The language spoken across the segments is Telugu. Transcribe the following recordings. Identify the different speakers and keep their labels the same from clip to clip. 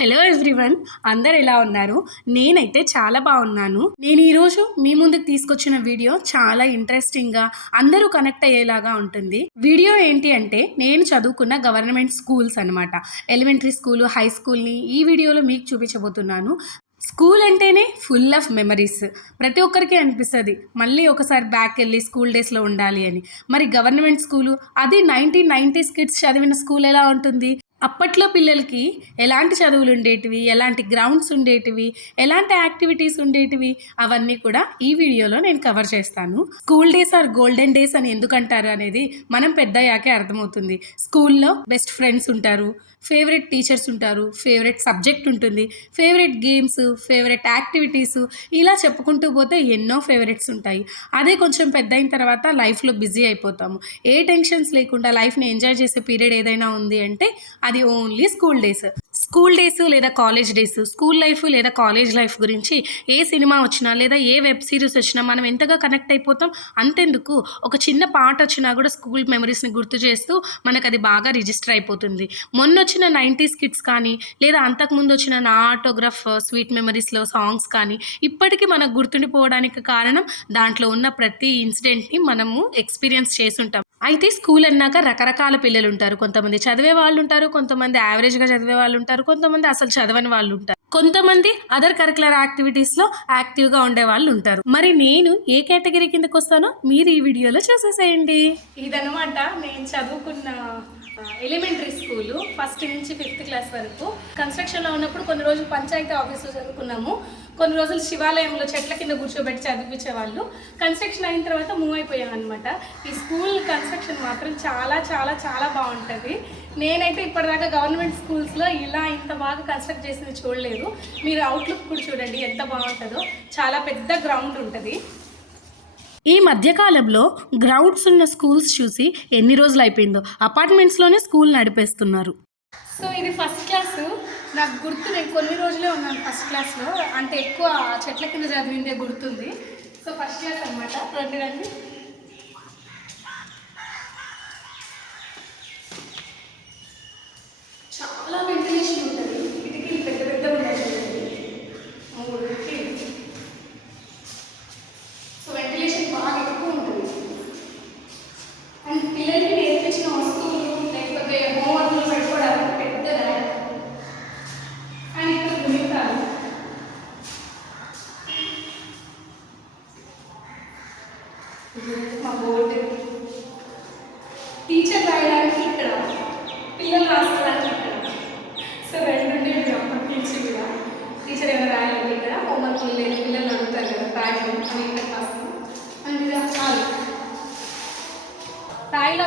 Speaker 1: హలో ఎవ్రీవన్ అందరు ఎలా ఉన్నారు? నేనైతే చాలా బాగున్నాను. నేను ఈరోజు మీ ముందుకు తీసుకొచ్చిన వీడియో చాలా ఇంట్రెస్టింగ్గా అందరూ కనెక్ట్ అయ్యేలాగా ఉంటుంది. వీడియో ఏంటి అంటే నేను చదువుకున్న గవర్నమెంట్ స్కూల్స్ అనమాట ఎలిమెంటరీ స్కూల్ హై స్కూల్ని ఈ వీడియోలో మీకు చూపించబోతున్నాను. స్కూల్ అంటేనే ఫుల్ ఆఫ్ మెమరీస్. ప్రతి ఒక్కరికి అనిపిస్తుంది మళ్ళీ ఒకసారి బ్యాక్ వెళ్ళి స్కూల్ డేస్లో ఉండాలి అని. మరి గవర్నమెంట్ స్కూలు అది నైన్టీన్ నైంటీస్ కిడ్స్ చదివిన స్కూల్ ఎలా ఉంటుంది? అప్పట్లో పిల్లలకి ఎలాంటి చదువులు ఉండేటివి ఎలాంటి గ్రౌండ్స్ ఉండేటివి ఎలాంటి యాక్టివిటీస్ ఉండేటివి అవన్నీ కూడా ఈ వీడియోలో నేను కవర్ చేస్తాను. School days are golden days అని ఎందుకంటారు అనేది మనం పెద్దయ్యాకే అర్థమవుతుంది. స్కూల్లో బెస్ట్ ఫ్రెండ్స్ ఉంటారు. ఫేవరెట్ టీచర్స్ ఉంటారు ఫేవరెట్ సబ్జెక్ట్ ఉంటుంది ఫేవరెట్ గేమ్స్ ఫేవరెట్ యాక్టివిటీస్ ఇలా చెప్పుకుంటూ పోతే ఎన్నో ఫేవరెట్స్ ఉంటాయి. అదే కొంచెం పెద్ద అయిన తర్వాత లైఫ్లో బిజీ అయిపోతాము. ఏ టెన్షన్స్ లేకుండా లైఫ్ని ఎంజాయ్ చేసే పీరియడ్ ఏదైనా ఉంది అంటే అది only school days. School days లేదా కాలేజ్ డేస్ స్కూల్ లైఫ్ లేదా కాలేజ్ లైఫ్ గురించి ఏ సినిమా వచ్చినా లేదా ఏ వెబ్ సిరీస్ వచ్చినా మనం ఎంతగా కనెక్ట్ అయిపోతాం అంతెందుకు. ఒక చిన్న పాట వచ్చినా కూడా స్కూల్ మెమరీస్ని గుర్తు చేస్తూ మనకు అది బాగా రిజిస్టర్ అయిపోతుంది. మొన్న వచ్చిన నైంటీస్ కిడ్స్ కానీ లేదా అంతకుముందు వచ్చిన నా ఆటోగ్రాఫ్ స్వీట్ మెమరీస్లో సాంగ్స్ కానీ ఇప్పటికీ మనకు గుర్తుండిపోవడానికి కారణం దాంట్లో ఉన్న ప్రతి ఇన్సిడెంట్ని మనము ఎక్స్పీరియన్స్ చేసుంటాం. అయితే స్కూల్ అన్నాక రకరకాల పిల్లలు ఉంటారు కొంతమంది చదివే వాళ్ళు ఉంటారు కొంతమంది యావరేజ్గా చదివే వాళ్ళు ఉంటారు కొంతమంది అసలు చదవని వాళ్ళు ఉంటారు. కొంతమంది అదర్ కరికులర్ యాక్టివిటీస్లో యాక్టివ్గా ఉండే వాళ్ళు ఉంటారు. మరి నేను ఏ కేటగిరీ కిందకు వస్తానో మీరు ఈ వీడియోలో చూసేసేయండి. ఇదనమాట నేను చదువుకున్న ఎలిమెంటరీ స్కూల్ ఫస్ట్ నుంచి ఫిఫ్త్ క్లాస్ వరకు. కన్స్ట్రక్షన్లో ఉన్నప్పుడు కొన్ని రోజులు పంచాయతీ ఆఫీస్లో చదువుకున్నాము. కొన్ని రోజులు శివాలయంలో చెట్ల కింద కూర్చోబెట్టి చదివించేవాళ్ళు. కన్స్ట్రక్షన్ అయిన తర్వాత మూవ్ అయిపోయాం అనమాట ఈ స్కూల్ కన్స్ట్రక్షన్ మాత్రం చాలా చాలా చాలా బాగుంటుంది. నేనైతే ఇప్పటిదాకా గవర్నమెంట్ స్కూల్స్లో ఇలా ఇంత బాగా కన్స్ట్రక్ట్ చేసింది చూడలేదు. మీరు అవుట్లుక్ కూడా చూడండి ఎంత బాగుంటుందో. చాలా పెద్ద గ్రౌండ్ ఉంటుంది. ఈ మధ్యకాలంలో గ్రౌండ్స్ ఉన్న స్కూల్స్ చూసి ఎన్ని రోజులు అయిపోయిందో అపార్ట్మెంట్స్లోనే స్కూల్ నడిపేస్తున్నారు. సో ఇది ఫస్ట్ క్లాస్. నాకు గుర్తు నేను కొన్ని రోజులే ఉన్నాను ఫస్ట్ క్లాస్లో. అంటే ఎక్కువ చెట్ల కింద చదివిందే గుర్తుంది. సో ఫస్ట్ క్లాస్ అనమాట రండి రండి చాలా వెంటిలేషన్ ఉంటుంది కిటికీలు పెద్ద పెద్ద ఉన్నాయి చూడండి మూడు కిటికీలు సో వెంటిలేషన్ బాగా ఎక్కువ ఉంటుంది అండ్ పిల్లలకి నేర్పించిన వస్తువులు లేకపోతే హోంవర్క్లు పెట్టుకోవడానికి పెద్ద ర్యాక్ అండ్ ఇక్కడ మిగతాలు ఇది మా బోర్డు టీచర్ రాయడానికి ఇక్కడ పిల్లలు రాసుకోవడానికి ఇక్కడ సో రెండు ఉండేవి అప్పటి నుంచి కూడా టీచర్ ఏమైనా రాయాలంటే ఇక్కడ హోంవర్క్ లేదు పిల్లలు అడుగుతారు కదా రాయడం అవి ఇక్కడ రాస్తాం అండ్ ఇది హాల్ రాయిలా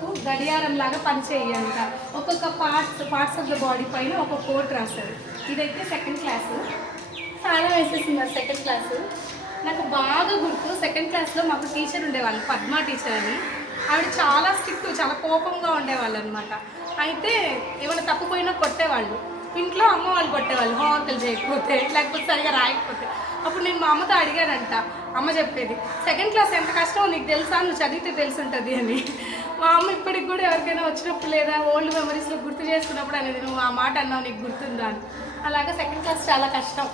Speaker 1: కూర్చోకు గడియారం లాగా పనిచేయంట. ఒక్కొక్క parts parts of the body పైన ఒక కోట్ రాస్తారు ఇదైతే సెకండ్ క్లాసు చాలా వేసేసింది సెకండ్ క్లాసు నాకు బాగా గుర్తు సెకండ్ క్లాస్లో మాకు టీచర్ ఉండేవాళ్ళు పద్మా టీచర్ అని. ఆవిడ చాలా స్ట్రిక్ట్ చాలా కోపంగా ఉండేవాళ్ళు అనమాట అయితే ఏమైనా తప్పుపోయినా కొట్టేవాళ్ళు. ఇంట్లో అమ్మ వాళ్ళు కొట్టేవాళ్ళు హోంవర్కులు చేయకపోతే లేకపోతే సరిగా రాయకపోతే. అప్పుడు నేను మా అమ్మతో అడిగానంట అమ్మ చెప్పేది సెకండ్ క్లాస్ ఎంత కష్టమో నీకు తెలుసా? నువ్వు చదివితే తెలుసుంటుంది అని. మా అమ్మ ఇప్పటికి కూడా ఎవరికైనా వచ్చినప్పుడు లేదా ఓల్డ్ మెమరీస్లో గుర్తు చేసుకున్నప్పుడు అనేది నువ్వు ఆ మాట అన్నావు నీకు గుర్తుందా అని. అలాగే సెకండ్ క్లాస్ చాలా కష్టం.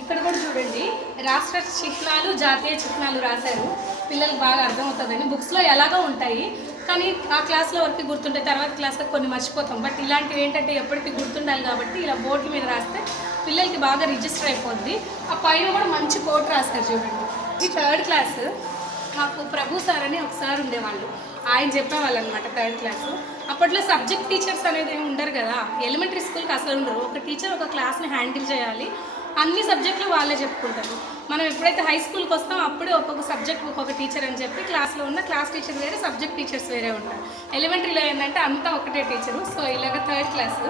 Speaker 1: ఇక్కడ కూడా చూడండి రాష్ట్ర చిహ్నాలు జాతీయ చిహ్నాలు రాశారు. పిల్లలకు బాగా అర్థమవుతుందని. బుక్స్లో ఎలాగో ఉంటాయి కానీ ఆ క్లాస్లో వరకు గుర్తుంటే తర్వాత క్లాస్లో కొన్ని మర్చిపోతాం. బట్ ఇలాంటివి ఏంటంటే ఎప్పటికీ గుర్తుండాలి కాబట్టి ఇలా బోర్డు మీద రాస్తే పిల్లలకి బాగా రిజిస్టర్ అయిపోద్ది. ఆ పైన కూడా మంచి కోట్ రాస్తారు చూడండి. ఇది థర్డ్ క్లాస్ మాకు ప్రభు సార్ అని ఒకసారి ఉండేవాళ్ళు. ఆయన చెప్పేవాళ్ళు అనమాట థర్డ్ క్లాస్ అప్పట్లో సబ్జెక్ట్ టీచర్స్ అనేది ఏమి ఉండరు కదా. ఎలిమెంటరీ స్కూల్కి అసలు ఉండరు. ఒక టీచర్ ఒక క్లాస్ని హ్యాండిల్ చేయాలి. అన్ని సబ్జెక్టులు వాళ్ళే చెప్పుకుంటారు. మనం ఎప్పుడైతే హై స్కూల్కి వస్తాం అప్పుడే ఒక్కొక్క సబ్జెక్ట్ ఒక్కొక్క టీచర్ అని చెప్పి క్లాస్లో ఉన్న క్లాస్ టీచర్ వేరే సబ్జెక్ట్ టీచర్స్ వేరే ఉంటారు. ఎలిమెంటరీలో ఏంటంటే అంతా ఒకటే టీచరు సో ఇలాగ థర్డ్ క్లాస్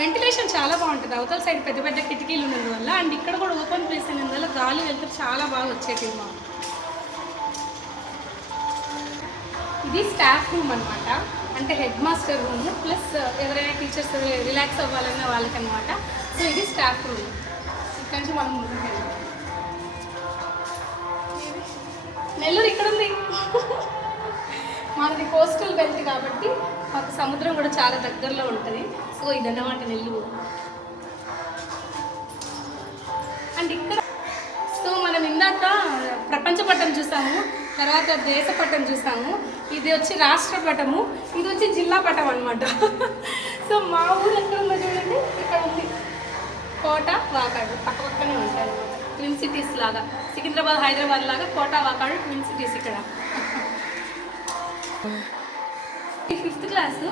Speaker 1: వెంటిలేషన్ చాలా బాగుంటుంది. అవతల సైడ్ పెద్ద పెద్ద కిటికీలు ఉన్నందువల్ల అండ్ ఇక్కడ కూడా ఓపెన్ ప్లేస్ అయినందువల్ల గాలి వెళ్తే చాలా బాగా వచ్చేది మాకు. ఇది స్టాఫ్ రూమ్ అనమాట అంటే హెడ్ మాస్టర్ రూమ్ ప్లస్ ఎవరైనా టీచర్స్ రిలాక్స్ అవ్వాలన్న వాళ్ళకనమాట సో ఇది స్టాఫ్ రూమ్ ఇక్కడ నుంచి మనం ముందుకు నెల్లూరు ఇక్కడ ఉంది. మనది కోస్టల్ బెల్ట్ కాబట్టి మాకు సముద్రం కూడా చాలా దగ్గరలో ఉంటుంది. సో ఇదన్నమాట నెల్లూరు. అండ్ ఇక్కడ సో మనం ఇందాక ప్రపంచ పట్టణం చూసాము. తర్వాత దేశ పటం చూసాము. ఇది వచ్చి రాష్ట్ర పటము. ఇది వచ్చి జిల్లా పటం అనమాట సో మా ఊరు ఎక్కడ ఉందో చూడండి. ఇక్కడ ఉంది కోట వాకాడు. పక్క పక్కనే ఉంటాయి. అనమాట ట్విన్ సిటీస్ లాగా. సికింద్రాబాద్ హైదరాబాద్ లాగా కోట వాకాడు ట్విన్ సిటీస్ ఇక్కడ. ఈ ఫిఫ్త్ క్లాస్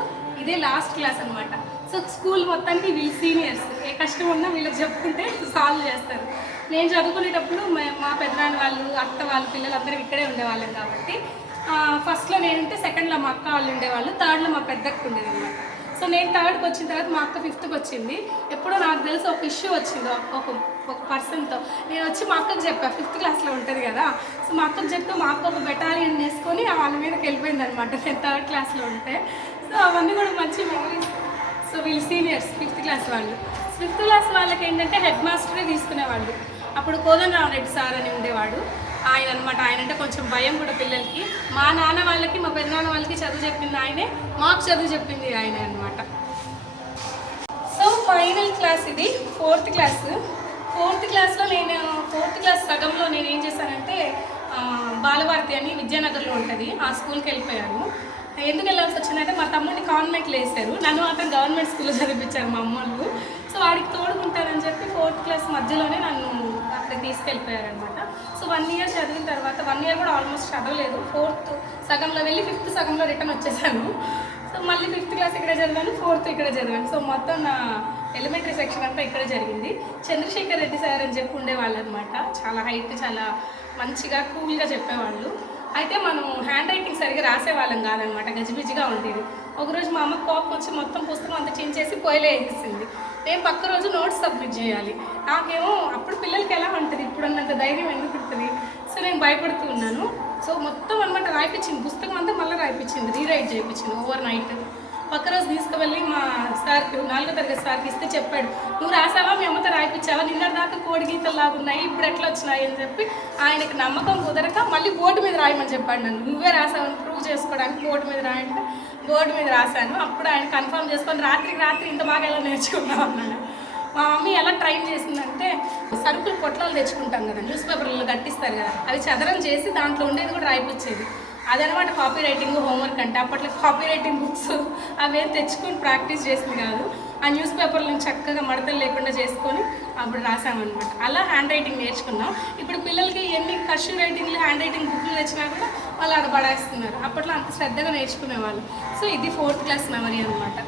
Speaker 1: ఇదే లాస్ట్ క్లాస్ అనమాట సో స్కూల్ మొత్తానికి వీళ్ళు సీనియర్స్ ఏ కష్టం ఉన్నా వీళ్ళకి చెప్పుకుంటే సాల్వ్ చేస్తారు. నేను చదువుకునేటప్పుడు మా పెద్దనాన్న వాళ్ళు అత్త వాళ్ళ పిల్లలు అందరూ ఇక్కడే ఉండేవాళ్ళం కాబట్టి ఫస్ట్లో నేనుంటే సెకండ్లో మా అక్క వాళ్ళు ఉండేవాళ్ళు థర్డ్లో మా పెద్దక్క ఉండేదన్నమాట. సో నేను థర్డ్కి వచ్చిన తర్వాత మా అక్క ఫిఫ్త్కి వచ్చింది. ఎప్పుడో నాకు తెలిసి ఒక ఇష్యూ వచ్చింది ఒక- ఒక పర్సన్తో నేను వచ్చి మా అక్కకు చెప్పాను ఫిఫ్త్ క్లాస్లో ఉంటుంది కదా. సో మా అక్కకు చెప్తే మా అక్క ఒక బెటాలియన్ వేసుకొని వాళ్ళ మీదకి వెళ్ళిపోయింది అనమాట నేను థర్డ్ క్లాస్లో ఉంటే. సో అవన్నీ కూడా మంచి మెమరీస్ సో వీళ్ళు సీనియర్స్ ఫిఫ్త్ క్లాస్ వాళ్ళు. ఫిఫ్త్ క్లాస్ వాళ్ళకి ఏంటంటే హెడ్ మాస్టరే తీసుకునేవాళ్ళు. అప్పుడు కోదండరామరెడ్డి సార్ అని ఉండేవాడు. ఆయన అనమాట ఆయన అంటే కొంచెం భయం కూడా పిల్లలకి. మా నాన్న వాళ్ళకి మా పెద్దనాన్న వాళ్ళకి చదువు చెప్పింది ఆయనే. మాకు చదువు చెప్పింది ఆయన అనమాట సో ఫైనల్ క్లాస్ ఇది. ఫోర్త్ క్లాస్ ఫోర్త్ క్లాస్లో నేను ఫోర్త్ క్లాస్ సగంలో నేను ఏం చేశానంటే బాలభారతి అని విద్యానగర్లో ఉంటుంది. ఆ స్కూల్కి వెళ్ళిపోయాను. ఎందుకు వెళ్ళాల్సి వచ్చిందంటే మా తమ్ముడిని కాన్వెంట్లో వేశారు. నన్ను మాత్రం గవర్నమెంట్ స్కూల్లో చదివించారు మా అమ్మలు సో వాడికి తోడుకుంటారని చెప్పి ఫోర్త్ క్లాస్ మధ్యలోనే నన్ను అక్కడ తీసుకెళ్ళిపోయారనమాట. సో వన్ ఇయర్ చదివిన తర్వాత వన్ ఇయర్ కూడా ఆల్మోస్ట్ చదవలేదు. ఫోర్త్ సగంలో వెళ్ళి ఫిఫ్త్ సగంలో రిటర్న్ వచ్చేసాను. సో మళ్ళీ ఫిఫ్త్ క్లాస్ ఇక్కడ చదివాను ఫోర్త్ ఇక్కడ చదివాను. సో మొత్తం నా ఎలిమెంటరీ సెక్షన్ అంతా ఇక్కడ జరిగింది. చంద్రశేఖర్ రెడ్డి సార్ అని చెప్పి ఉండేవాళ్ళు అనమాట చాలా హైట్ చాలా మంచిగా కూల్గా చెప్పేవాళ్ళు. అయితే మనం హ్యాండ్ రైటింగ్ సరిగ్గా రాసేవాళ్ళం కాదనమాట. గజిబిజిగా ఉండేది. ఒకరోజు మా అమ్మ కోపం వచ్చి మొత్తం పుస్తకం అంతా చించేసి పొయ్యిలో వేసేసింది. నేను పక్క రోజు నోట్స్ సబ్మిట్ చేయాలి. నాకేమో అప్పుడు పిల్లలకి ఎలా ఉంటుంది? ఇప్పుడు అన్నంత ధైర్యం ఎందుకు ఉంటుంది? సో నేను భయపడుతూ ఉన్నాను. సో మొత్తం అనమాట రాయిపించింది. పుస్తకం అంతా మళ్ళీ రాయిపించింది. రీరైట్ చేయించింది ఓవర్ నైట్. పక్క రోజు తీసుకువెళ్ళి మా సార్కి నాలుగో తరగతి సార్కి ఇస్తే చెప్పాడు. నువ్వు రాసావా? మీ అమ్మతో రాయిపించావా? నిన్న దాకా కోడి గీతలు లాగున్నాయి ఇప్పుడు ఎట్లా వచ్చినాయి? అని చెప్పి ఆయనకి నమ్మకం కుదరక మళ్ళీ బోర్డు మీద రాయమని చెప్పాడు నన్ను. నువ్వే రాసావని ప్రూవ్ చేసుకోవడానికి బోర్డు మీద రాయంటే బోర్డు మీద రాశాను. అప్పుడు ఆయన కన్ఫర్మ్ చేసుకొని రాత్రికి రాత్రి ఇంత బాగా ఎలా నేర్చుకున్నాం అన్నాడు. మా మమ్మీ ఎలా ట్రైన్ చేసిందంటే సరుకులు పొట్లాలు తెచ్చుకుంటాం కదా న్యూస్ పేపర్లో కట్టిస్తారు కదా అవి చదరం చేసి దాంట్లో ఉండేది కూడా రాయిపించేది అదనమాట కాపీ రైటింగ్ హోంవర్క్ అంటే అప్పట్లో కాపీ రైటింగ్ బుక్స్ అవేం తెచ్చుకొని ప్రాక్టీస్ చేసింది కాదు. ఆ న్యూస్ పేపర్లను చక్కగా మడతలు లేకుండా చేసుకొని అప్పుడు రాసామన్నమాట. అలా హ్యాండ్ రైటింగ్ నేర్చుకున్నాం. ఇప్పుడు పిల్లలకి ఎన్ని కష్యూ రైటింగ్లు హ్యాండ్ రైటింగ్ బుక్లు తెచ్చినా కూడా వాళ్ళు అక్కడ పడేస్తున్నారు. అప్పట్లో అంత శ్రద్ధగా నేర్చుకునేవాళ్ళు సో ఇది ఫోర్త్ క్లాస్ మెమరీ అనమాట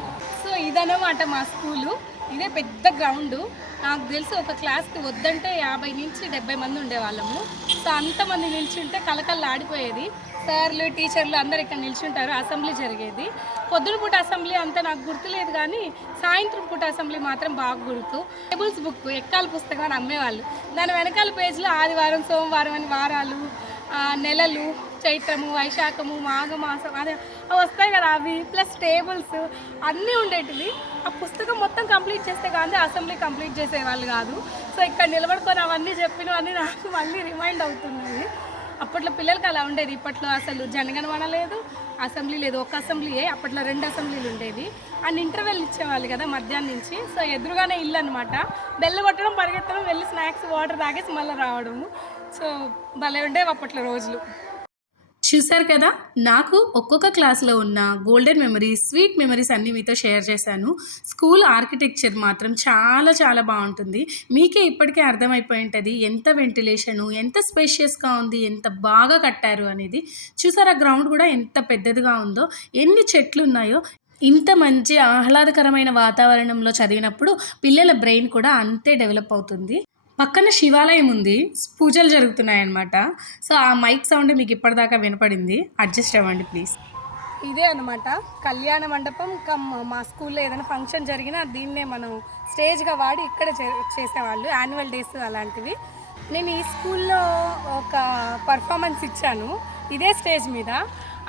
Speaker 1: సో ఇదనమాట మా స్కూలు. ఇదే పెద్ద గ్రౌండ్ నాకు తెలిసి ఒక క్లాస్కి వద్దంటే యాభై నుంచి డెబ్బై మంది ఉండేవాళ్ళము. సో అంతమంది నిల్చుంటే కలకల్లా సార్లు టీచర్లు అందరు ఇక్కడ నిల్చుంటారు. అసెంబ్లీ జరిగేది. పొద్దున పూట అసెంబ్లీ అంతా నాకు గుర్తులేదు కానీ సాయంత్రం పూట అసెంబ్లీ మాత్రం బాగా గుర్తు. టేబుల్స్ బుక్ ఎక్కాల పుస్తకం అని అమ్మేవాళ్ళు. దాని వెనకాల పేజీలో ఆదివారం సోమవారం అని వారాలు నెలలు చైత్రము వైశాఖము మాఘమాసం అదే అవి వస్తాయి కదా అవి ప్లస్ టేబుల్స్ అన్నీ ఉండేటివి. ఆ పుస్తకం మొత్తం కంప్లీట్ చేస్తే కానీ అసెంబ్లీ కంప్లీట్ చేసేవాళ్ళు కాదు. సో ఇక్కడ నిలబడుకొని అవన్నీ చెప్పినవన్నీ నాకు మళ్ళీ రిమైండ్ అవుతున్నాయి. అప్పట్లో పిల్లలకి అలా ఉండేది. ఇప్పట్లో అసలు జనగణమన లేదు అసెంబ్లీ లేదు. ఒక అసెంబ్లీయే అప్పట్లో రెండు అసెంబ్లీలు ఉండేవి. అండ్ ఇంటర్వెల్ ఇచ్చేవాళ్ళు కదా మధ్యాహ్నం నుంచి. సో ఎదురుగానే ఇల్లు అనమాట బెల్లు కొట్టడం పరిగెత్తడం వెళ్ళి స్నాక్స్ వాటర్ తాగేసి మళ్ళీ రావడము. సో భలే ఉండేవి అప్పట్లో రోజులు. చూశారు కదా? నాకు ఒక్కొక్క క్లాస్లో ఉన్న గోల్డెన్ మెమరీస్ స్వీట్ మెమరీస్ అన్నీ మీతో షేర్ చేశాను. స్కూల్ ఆర్కిటెక్చర్ మాత్రం చాలా చాలా బాగుంటుంది. మీకే ఇప్పటికే అర్థమైపోయి ఉంటుంది ఎంత వెంటిలేషను ఎంత స్పేషియస్గా ఉంది ఎంత బాగా కట్టారు అనేది. చూసారా గ్రౌండ్ కూడా ఎంత పెద్దదిగా ఉందో ఎన్ని చెట్లు ఉన్నాయో ఇంత మంచి ఆహ్లాదకరమైన వాతావరణంలో చదివినప్పుడు పిల్లల బ్రెయిన్ కూడా అంతే డెవలప్ అవుతుంది. పక్కన శివాలయం ఉంది. పూజలు జరుగుతున్నాయన్నమాట. సో ఆ మైక్ సౌండ్ మీకు ఇప్పటిదాకా వినపడింది. అడ్జస్ట్ అవ్వండి ప్లీజ్. ఇదే అనమాట కళ్యాణ మండపం. కమ్ మా స్కూల్లో ఏదైనా ఫంక్షన్ జరిగినా దీన్నే మనం స్టేజ్గా వాడి ఇక్కడ చే- చేసేవాళ్ళు. యాన్యువల్ డేస్ అలాంటివి. నేను ఈ స్కూల్లో ఒక పర్ఫార్మెన్స్ ఇచ్చాను. ఇదే స్టేజ్ మీద.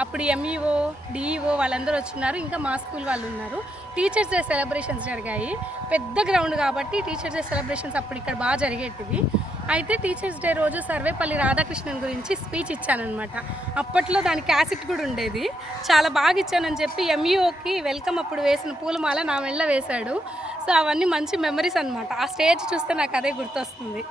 Speaker 1: అప్పుడు ఎంఈఓ డిఈఓ వాళ్ళందరూ వచ్చిన్నారు ఇంకా మా స్కూల్ వాళ్ళు ఉన్నారు. టీచర్స్ డే సెలబ్రేషన్స్ జరిగాయి. పెద్ద గ్రౌండ్ కాబట్టి టీచర్స్ డే సెలబ్రేషన్స్ అప్పుడు ఇక్కడ బాగా జరిగేటివి. అయితే టీచర్స్ డే రోజు సర్వేపల్లి రాధాకృష్ణన్ గురించి స్పీచ్ ఇచ్చానమాట అప్పట్లో దానికి క్యాసెట్ కూడా ఉండేది. చాలా బాగా ఇచ్చానని చెప్పి ఎంఈఓకి వెల్కమ్ అప్పుడు వేసిన పూలమాల నా మెళ్ళ వేశాడు. సో అవన్నీ మంచి మెమరీస్ అనమాట ఆ స్టేజ్ చూస్తే నాకు అదే గుర్తొస్తుంది.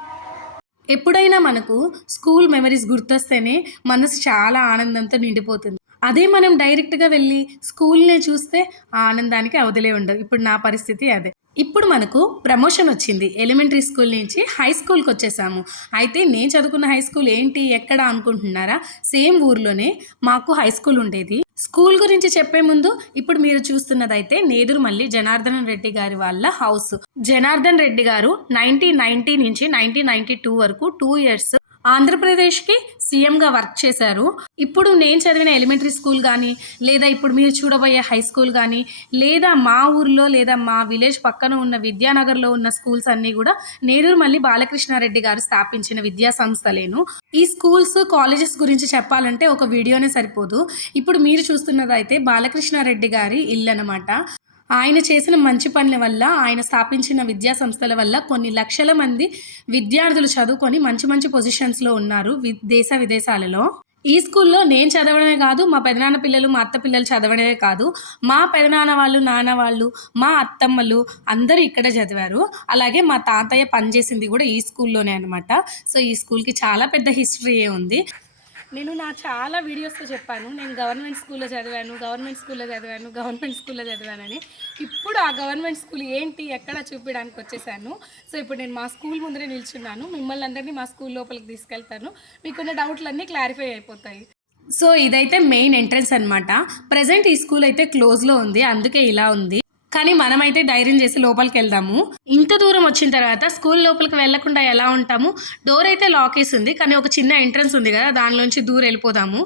Speaker 1: ఎప్పుడైనా మనకు స్కూల్ మెమరీస్ గుర్తొస్తేనే మనసు చాలా ఆనందంతో నిండిపోతుంది. అదే మనం డైరెక్ట్గా వెళ్ళి స్కూల్నే చూస్తే ఆ ఆనందానికి అవధులే ఉండదు ఇప్పుడు నా పరిస్థితి అదే. ఇప్పుడు మనకు ప్రమోషన్ వచ్చింది. ఎలిమెంటరీ స్కూల్ నుంచి హై స్కూల్కి వచ్చేసాము. అయితే నేను చదువుకున్న హై స్కూల్ ఏంటి ఎక్కడ అనుకుంటున్నారా? సేమ్ ఊర్లోనే మాకు హై స్కూల్ ఉండేది. స్కూల్ గురించి చెప్పే ముందు ఇప్పుడు మీరు చూస్తున్నదైతే నేదురుమల్లి జనార్దన్ రెడ్డి గారి వాళ్ళ house. Janardhan Reddy garu nineteen ninety నుంచి నైన్టీన్ నైన్టీ టూ వరకు టూ ఇయర్స్ ఆంధ్రప్రదేశ్కి సీఎంగా వర్క్ చేశారు. ఇప్పుడు నేను చదివిన ఎలిమెంటరీ స్కూల్ కానీ లేదా ఇప్పుడు మీరు చూడబోయే హై స్కూల్ కానీ లేదా మా ఊర్లో లేదా మా విలేజ్ పక్కన ఉన్న విద్యానగర్లో ఉన్న స్కూల్స్ అన్నీ కూడా నేదురుమల్లి బాలకృష్ణారెడ్డి గారు స్థాపించిన విద్యా సంస్థలేను. ఈ స్కూల్స్ కాలేజెస్ గురించి చెప్పాలంటే ఒక వీడియోనే సరిపోదు. ఇప్పుడు మీరు చూస్తున్నదైతే బాలకృష్ణారెడ్డి గారి ఇల్లు అనమాట ఆయన చేసిన మంచి పనుల వల్ల ఆయన స్థాపించిన విద్యా సంస్థల వల్ల కొన్ని లక్షల మంది విద్యార్థులు చదువుకొని మంచి మంచి పొజిషన్స్లో ఉన్నారు వి- దేశ విదేశాలలో. ఈ స్కూల్లో నేను చదవడమే కాదు మా పెదనాన్న పిల్లలు మా అత్త పిల్లలు చదవడమే కాదు మా పెదనాన్న వాళ్ళు నాన్న వాళ్ళు మా అత్తమ్మలు అందరూ ఇక్కడ చదివారు. అలాగే మా తాతయ్య పనిచేసింది కూడా ఈ స్కూల్లోనే అనమాట సో ఈ స్కూల్కి చాలా పెద్ద హిస్టరీయే ఉంది. నేను నా చాలా వీడియోస్లో చెప్పాను. నేను గవర్నమెంట్ స్కూల్లో చదివాను గవర్నమెంట్ స్కూల్లో చదివాను గవర్నమెంట్ స్కూల్లో చదివానని. ఇప్పుడు ఆ గవర్నమెంట్ స్కూల్ ఏంటి ఎక్కడ చూపించడానికి వచ్చేసాను. సో ఇప్పుడు నేను మా స్కూల్ ముందరే నిల్చున్నాను. మిమ్మల్ని అందరినీ మా స్కూల్ లోపలికి తీసుకెళ్తాను. మీకున్న డౌట్లన్నీ క్లారిఫై అయిపోతాయి. సో ఇదైతే మెయిన్ ఎంట్రన్స్ అనమాట ప్రజెంట్ ఈ స్కూల్ అయితే క్లోజ్లో ఉంది. అందుకే ఇలా ఉంది. కానీ మనమైతే ధైర్యం చేసి లోపలికి వెళ్దాము ఇంత దూరం వచ్చిన తర్వాత స్కూల్ లోపలికి వెళ్ళకుండా ఎలా ఉంటాము? డోర్ అయితే లాక్ వేసి ఉంది కానీ ఒక చిన్న ఎంట్రన్స్ ఉంది కదా దానిలోంచి దూరం వెళ్ళిపోదాము.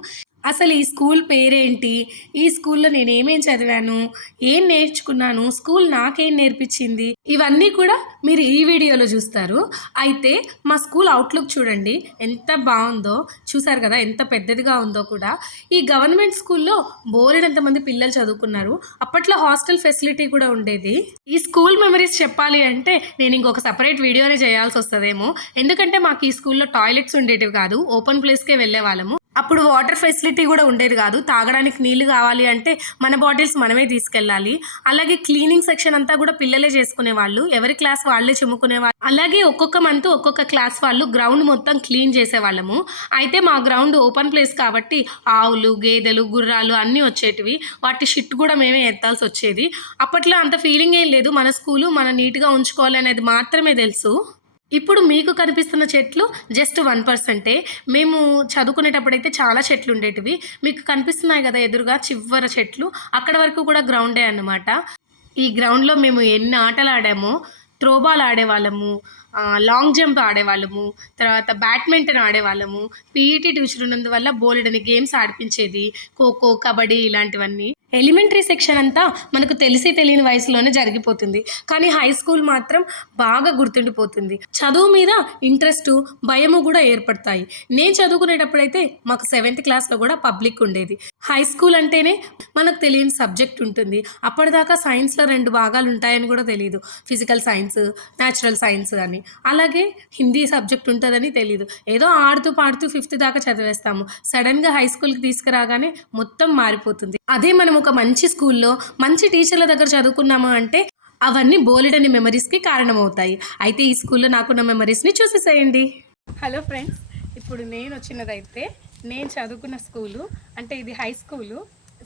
Speaker 1: అసలు ఈ స్కూల్ పేరేంటి? ఈ స్కూల్లో నేను చదివాను? ఏం నేర్చుకున్నాను? స్కూల్ నాకేం నేర్పించింది? ఇవన్నీ కూడా మీరు ఈ వీడియోలో చూస్తారు. అయితే మా స్కూల్ అవుట్లుక్ చూడండి. ఎంత బాగుందో. చూసారు కదా? ఎంత పెద్దదిగా ఉందో కూడా. ఈ గవర్నమెంట్ స్కూల్లో బోలెడంత మంది పిల్లలు చదువుకున్నారు. అప్పట్లో హాస్టల్ ఫెసిలిటీ కూడా ఉండేది. ఈ స్కూల్ మెమరీస్ చెప్పాలి అంటే నేను ఇంకొక సపరేట్ వీడియోనే చేయాల్సి వస్తుందేమో. ఎందుకంటే మాకు ఈ స్కూల్లో టాయిలెట్స్ ఉండేటివి కాదు. ఓపెన్ ప్లేస్కే వెళ్ళే వాళ్ళము అప్పుడు వాటర్ ఫెసిలిటీ కూడా ఉండేది కాదు. తాగడానికి నీళ్ళు కావాలి అంటే మన బాటిల్స్ మనమే తీసుకెళ్ళాలి. అలాగే క్లీనింగ్ సెక్షన్ అంతా కూడా పిల్లలే చేసుకునే వాళ్ళు ఎవరి క్లాస్ వాళ్ళే చిమ్ముకునే వాళ్ళు. అలాగే ఒక్కొక్క మంత్ ఒక్కొక్క క్లాస్ వాళ్ళు గ్రౌండ్ మొత్తం క్లీన్ చేసేవాళ్ళము. అయితే మా గ్రౌండ్ ఓపెన్ ప్లేస్ కాబట్టి ఆవులు గేదెలు గుర్రాలు అన్నీ వచ్చేటివి. వాటి షిట్ కూడా మేమే ఎత్తాల్సి వచ్చేది. అప్పట్లో అంత ఫీలింగ్ ఏం లేదు. మన స్కూలు మన నీట్గా ఉంచుకోవాలి అనేది మాత్రమే తెలుసు. ఇప్పుడు మీకు కనిపిస్తున్న చెట్లు జస్ట్ వన్ పర్సెంటే మేము చదువుకునేటప్పుడైతే చాలా చెట్లు ఉండేటివి. మీకు కనిపిస్తున్నాయి కదా ఎదురుగా చివర చెట్లు. అక్కడ వరకు కూడా గ్రౌండే అన్నమాట. ఈ గ్రౌండ్లో మేము ఎన్ని ఆటలు ఆడామో త్రోబాల్ ఆడేవాళ్ళము. లాంగ్ జంప్ ఆడేవాళ్ళము తర్వాత బ్యాడ్మింటన్ ఆడేవాళ్ళము పీఈటీ ట్యూషన్ ఉన్నందువల్ల బోలెడని గేమ్స్ ఆడిపించేది ఖోఖో కబడ్డీ ఇలాంటివన్నీ. ఎలిమెంటరీ సెక్షన్ అంతా మనకు తెలిసి తెలియని వయసులోనే జరిగిపోతుంది. కానీ హై స్కూల్ మాత్రం బాగా గుర్తుండిపోతుంది. చదువు మీద ఇంట్రెస్ట్ భయము కూడా ఏర్పడతాయి. నేను చదువుకునేటప్పుడైతే మాకు సెవెంత్ క్లాస్లో కూడా పబ్లిక్ ఉండేది. హై స్కూల్ అంటేనే మనకు తెలియని సబ్జెక్ట్ ఉంటుంది. అప్పటిదాకా సైన్స్లో రెండు భాగాలు ఉంటాయని కూడా తెలియదు ఫిజికల్ సైన్స్ న్యాచురల్ సైన్స్ అని. అలాగే హిందీ సబ్జెక్ట్ ఉంటుందని తెలియదు ఏదో ఆడుతూ పాడుతూ ఫిఫ్త్ దాకా చదివేస్తాము. సడన్గా హై స్కూల్కి తీసుకురాగానే మొత్తం మారిపోతుంది. అదే మనం ఒక మంచి స్కూల్లో మంచి టీచర్ల దగ్గర చదువుకున్నాము అంటే అవన్నీ బోలెడని మెమరీస్కి కారణమవుతాయి. అయితే ఈ స్కూల్లో నాకున్న మెమరీస్ని చూసేసేయండి. హలో ఫ్రెండ్స్ ఇప్పుడు నేను వచ్చినదైతే నేను చదువుకున్న స్కూలు అంటే ఇది high school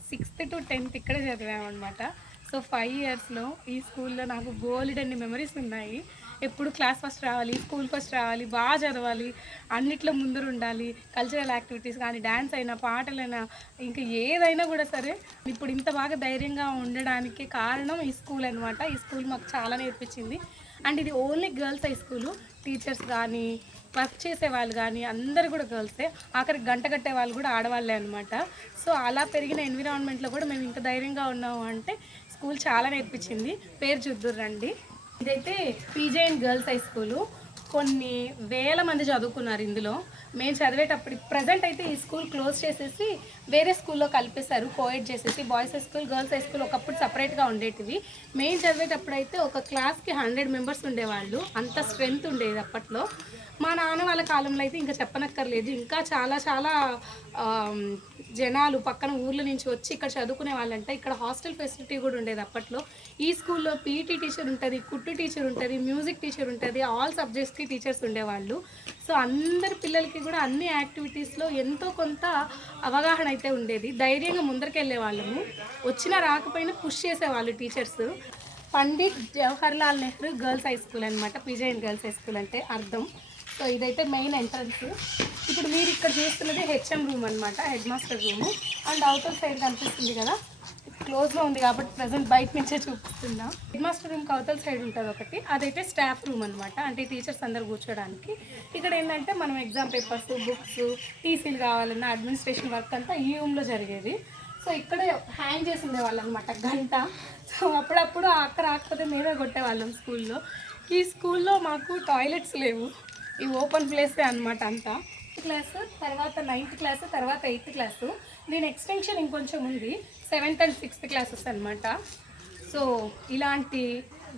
Speaker 1: sixth to tenth ఇక్కడ చదివామన్నమాట. సో ఫైవ్ ఇయర్స్లో ఈ స్కూల్లో నాకు బోలెడన్ని మెమరీస్ ఉన్నాయి. ఎప్పుడు క్లాస్ ఫస్ట్ రావాలి స్కూల్ ఫస్ట్ రావాలి బాగా చదవాలి అన్నిట్లో ముందర ఉండాలి కల్చరల్ యాక్టివిటీస్ కానీ డ్యాన్స్ అయినా పాటలైనా ఇంకా ఏదైనా కూడా సరే ఇప్పుడు ఇంత బాగా ధైర్యంగా ఉండడానికి కారణం ఈ స్కూల్ అనమాట ఈ స్కూల్ మాకు చాలా నేర్పించింది. అండ్ ఇది only girls high school teachers కానీ వర్క్ చేసే వాళ్ళు కానీ అందరు కూడా గర్ల్సే ఆఖరికి గంట కట్టే వాళ్ళు కూడా ఆడవాళ్ళే అనమాట సో అలా పెరిగిన ఎన్విరాన్మెంట్లో కూడా మేము ఇంత ధైర్యంగా ఉన్నాము అంటే స్కూల్ చాలా నేర్పించింది. పేరు చూద్దురు రండి. ఇదైతే పీజేఎన్ గర్ల్స్ హై స్కూలు. కొన్ని వేల మంది చదువుకున్నారు ఇందులో. మేము చదివేటప్పుడు ప్రజెంట్ అయితే ఈ స్కూల్ క్లోజ్ చేసేసి వేరే స్కూల్లో కలిపేశారు కోఎడ్ చేసేసి boys high school girls high school ఒకప్పుడు సపరేట్గా ఉండేటివి. మేము చదివేటప్పుడు అయితే ఒక క్లాస్కి హండ్రెడ్ మెంబర్స్ ఉండేవాళ్ళు అంత స్ట్రెంగ్త్ ఉండేది అప్పట్లో. మా నాన్న వాళ్ళ కాలంలో అయితే ఇంకా చెప్పనక్కర్లేదు. ఇంకా చాలా చాలా జనాలు పక్కన ఊర్ల నుంచి వచ్చి ఇక్కడ చదువుకునే వాళ్ళంట ఇక్కడ హాస్టల్ ఫెసిలిటీ కూడా ఉండేది అప్పట్లో. ఈ స్కూల్లో పీఈటీ టీచర్ ఉంటుంది కుట్టు టీచర్ ఉంటుంది మ్యూజిక్ టీచర్ ఉంటుంది ఆల్ సబ్జెక్ట్స్కి టీచర్స్ ఉండేవాళ్ళు. సో అందరి పిల్లలకి కూడా అన్ని యాక్టివిటీస్లో ఎంతో కొంత అవగాహన అయితే ఉండేది. ధైర్యంగా ముందరికి వాళ్ళము. వచ్చినా రాకపోయినా పుష్ చేసేవాళ్ళు teachers Pandit Jawaharlal Nehru girls high school అనమాట పీజేఎన్ గర్ల్స్ హై స్కూల్ అంటే అర్థం. సో ఇదైతే మెయిన్ ఎంట్రన్స్. ఇప్పుడు మీరు ఇక్కడ చూస్తున్నది హెచ్ఎం రూమ్ అనమాట head master room. And outer side కనిపిస్తుంది కదా. క్లోజ్లో ఉంది కాబట్టి ప్రజెంట్ బయట నుంచే చూపిస్తున్నా. హెడ్ మాస్టర్ రూమ్ కవతల సైడ్ ఉంటుంది ఒకటి. అదైతే స్టాఫ్ రూమ్ అనమాట అంటే టీచర్స్ అందరు కూర్చోడానికి. ఇక్కడ ఏంటంటే మనం ఎగ్జామ్ పేపర్స్ బుక్స్ టీసీలు కావాలన్నా అడ్మినిస్ట్రేషన్ వర్క్ అంతా ఈ రూమ్లో జరిగేది. సో ఇక్కడే హ్యాంగ్ చేసి ఉండేవాళ్ళు అనమాట గంట. సో అప్పుడప్పుడు అక్క రాకపోతే మేమే కొట్టేవాళ్ళం స్కూల్లో. ఈ స్కూల్లో మాకు టాయిలెట్స్ లేవు. ఈ ఓపెన్ ప్లేసే అనమాట అంతా. క్లాస్ తర్వాత నైన్త్ క్లాస్ తర్వాత ఎయిత్ క్లాసు. దీని ఎక్స్టెన్షన్ ఇంకొంచెం ఉంది. సెవెంత్ అండ్ సిక్స్త్ క్లాసెస్ అనమాట సో ఇలాంటి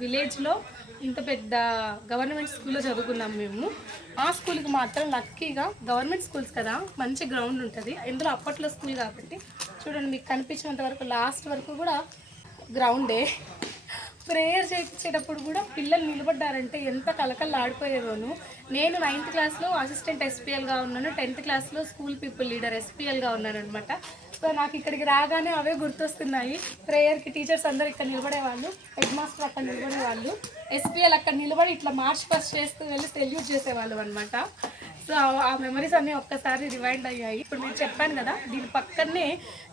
Speaker 1: విలేజ్లో ఇంత పెద్ద గవర్నమెంట్ స్కూల్లో చదువుకున్నాం మేము. ఆ స్కూల్కి మాత్రం లక్కీగా గవర్నమెంట్ స్కూల్స్ కదా మంచి గ్రౌండ్ ఉంటుంది. ఇందులో అప్పట్లో స్కూల్ కాబట్టి చూడండి మీకు కనిపించినంత వరకు లాస్ట్ వరకు కూడా గ్రౌండే ప్రేయర్ చేయించేటప్పుడు కూడా పిల్లలు నిలబడ్డారంటే ఎంత కలకల్లా ఆడిపోయేవాను నేను నైన్త్ క్లాస్లో అసిస్టెంట్ ఎస్పీఎల్గా ఉన్నాను. టెన్త్ క్లాస్లో స్కూల్ పీపుల్ లీడర్ ఎస్పీఎల్గా ఉన్నాను అనమాట సో నాకు ఇక్కడికి రాగానే అవే గుర్తొస్తున్నాయి. ప్రేయర్కి టీచర్స్ అందరు ఇక్కడ నిలబడేవాళ్ళు హెడ్ మాస్టర్ అక్కడ నిలబడేవాళ్ళు. ఎస్పీఎల్ అక్కడ నిలబడి ఇట్లా మార్చ్ పాస్ట్ చేస్తూ వెళ్ళి సెల్యూట్ చేసేవాళ్ళు అనమాట సో ఆ- మెమరీస్ అన్నీ ఒక్కసారి రివైండ్ అయ్యాయి. ఇప్పుడు నేను చెప్పాను కదా దీని పక్కనే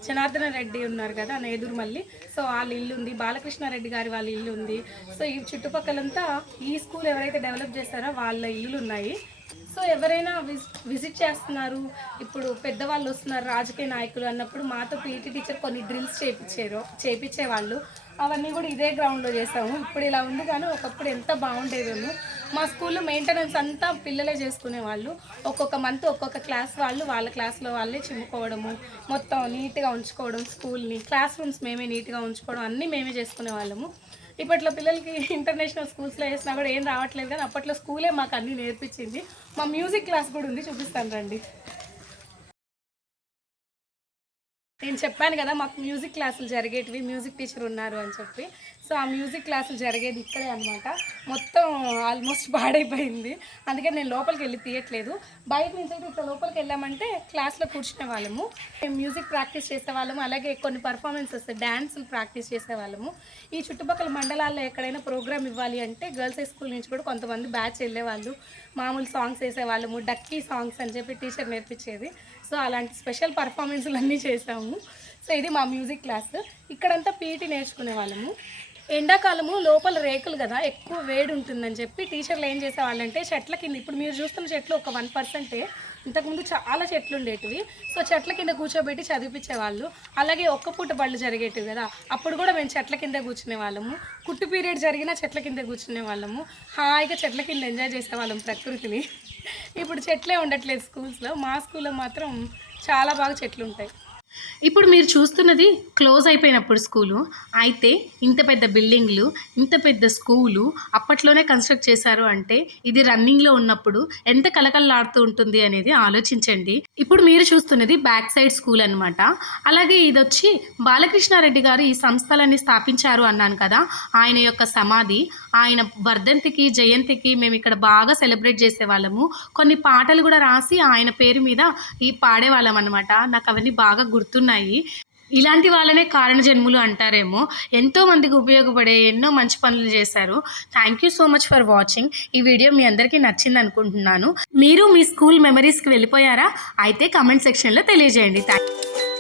Speaker 1: జనార్దన రెడ్డి ఉన్నారు కదా నేదురు మళ్ళీ సో వాళ్ళ ఇల్లు ఉంది బాలకృష్ణారెడ్డి గారి వాళ్ళ ఇల్లు ఉంది. సో ఈ చుట్టుపక్కలంతా ఈ స్కూల్ ఎవరైతే డెవలప్ చేస్తారో వాళ్ళ ఇల్లులు ఉన్నాయి. సో ఎవరైనా విజిట్ చేస్తున్నారు ఇప్పుడు పెద్దవాళ్ళు వస్తున్నారు రాజకీయ నాయకులు అన్నప్పుడు మాతో పీటీ టీచర్ కొన్ని డ్రిల్స్ చేయించారు చేయించేవాళ్ళు అవన్నీ కూడా ఇదే గ్రౌండ్లో చేసాము. ఇప్పుడు ఇలా ఉంది కానీ ఒకప్పుడు ఎంత బాగుండేదో మా స్కూల్లో మెయింటెనెన్స్ అంతా పిల్లలే చేసుకునేవాళ్ళు ఒక్కొక్క మంత్ ఒక్కొక్క క్లాస్ వాళ్ళు వాళ్ళ క్లాస్లో వాళ్ళే చిమ్ముకోవడము మొత్తం నీట్గా ఉంచుకోవడం స్కూల్ని క్లాస్ రూమ్స్ మేమే నీట్గా ఉంచుకోవడం అన్నీ మేమే చేసుకునే వాళ్ళము. ఇప్పట్లో పిల్లలకి ఇంటర్నేషనల్ స్కూల్స్లో వేసినా కూడా ఏం రావట్లేదు కానీ అప్పట్లో స్కూలే మాకు అన్నీ నేర్పించింది. మా మ్యూజిక్ క్లాస్ కూడా ఉంది చూపిస్తాను రండి. నేను చెప్పాను కదా మాకు మ్యూజిక్ క్లాసులు జరిగేటివి మ్యూజిక్ టీచర్ ఉన్నారు అని చెప్పి. సో ఆ మ్యూజిక్ క్లాసులు జరిగేది ఇక్కడే అనమాట మొత్తం ఆల్మోస్ట్ పాడైపోయింది. అందుకే నేను లోపలికి వెళ్ళి తీయట్లేదు. బయట నుంచి అయితే ఇట్లా లోపలికి వెళ్ళామంటే క్లాస్లో కూర్చునే వాళ్ళము. మేము మ్యూజిక్ ప్రాక్టీస్ చేసే వాళ్ళము. అలాగే కొన్ని పర్ఫార్మెన్సెస్ డ్యాన్సులు ప్రాక్టీస్ చేసే వాళ్ళము. ఈ చుట్టుపక్కల మండలాల్లో ఎక్కడైనా ప్రోగ్రామ్ ఇవ్వాలి అంటే గర్ల్స్ హై స్కూల్ నుంచి కూడా కొంతమంది బ్యాచ్ వెళ్ళేవాళ్ళు. మామూలు సాంగ్స్ వేసేవాళ్ళము. డక్కీ సాంగ్స్ అని చెప్పి టీచర్ నేర్పించేది. సో అలాంటి స్పెషల్ పర్ఫార్మెన్స్లు అన్నీ చేసాము. సో ఇది మా మ్యూజిక్ క్లాస్. ఇక్కడంతా పీఈటీ నేర్చుకునే వాళ్ళము. ఎండాకాలము లోపల రేకులు కదా ఎక్కువ వేడి ఉంటుందని చెప్పి టీచర్లు ఏం చేసేవాళ్ళంటే చెట్ల కింద ఇప్పుడు మీరు చూస్తున్న చెట్లు ఒక వన్ పర్సెంటే ఇంతకుముందు చాలా చెట్లు ఉండేటివి. సో చెట్ల కింద కూర్చోబెట్టి చదివించేవాళ్ళు అలాగే ఒక్క పూట బళ్ళు జరిగేటివి కదా అప్పుడు కూడా మేము చెట్ల కింద కూర్చునే వాళ్ళము కుట్టు పీరియడ్ జరిగినా చెట్ల కింద కూర్చునే వాళ్ళము హాయిగా చెట్ల కింద ఎంజాయ్ చేసేవాళ్ళం ప్రకృతిని. ఇప్పుడు చెట్లే ఉండట్లేదు స్కూల్స్లో. మా స్కూల్లో మాత్రం చాలా బాగా చెట్లు ఉంటాయి.
Speaker 2: ఇప్పుడు మీరు చూస్తున్నది క్లోజ్ అయిపోయినప్పుడు స్కూలు. అయితే ఇంత పెద్ద బిల్డింగ్లు ఇంత పెద్ద స్కూలు అప్పట్లోనే కన్స్ట్రక్ట్ చేశారు అంటే ఇది రన్నింగ్లో ఉన్నప్పుడు ఎంత కలకలలాడుతూ ఉంటుంది అనేది ఆలోచించండి. ఇప్పుడు మీరు చూస్తున్నది బ్యాక్ సైడ్ స్కూల్ అనమాట అలాగే ఇది వచ్చి బాలకృష్ణారెడ్డి గారు ఈ సంస్థలన్నీ స్థాపించారు అన్నాను కదా. ఆయన యొక్క సమాధి ఆయన వర్ధంతికి జయంతికి మేము ఇక్కడ బాగా సెలబ్రేట్ చేసేవాళ్ళము. కొన్ని పాటలు కూడా రాసి ఆయన పేరు మీద ఈ పాడేవాళ్ళం అనమాట నాకు అవన్నీ బాగా గుర్తున్నాయి. ఇలాంటి వాళ్ళనే కారణ జన్ములు అంటారేమో. ఎంతో మందికి ఉపయోగపడే ఎన్నో మంచి పనులు చేశారు. Thank you so much for watching ఈ వీడియో మీ అందరికీ నచ్చింది అనుకుంటున్నాను. మీరు మీ స్కూల్ మెమరీస్కి వెళ్ళిపోయారా? అయితే కమెంట్ సెక్షన్లో తెలియజేయండి. థ్యాంక్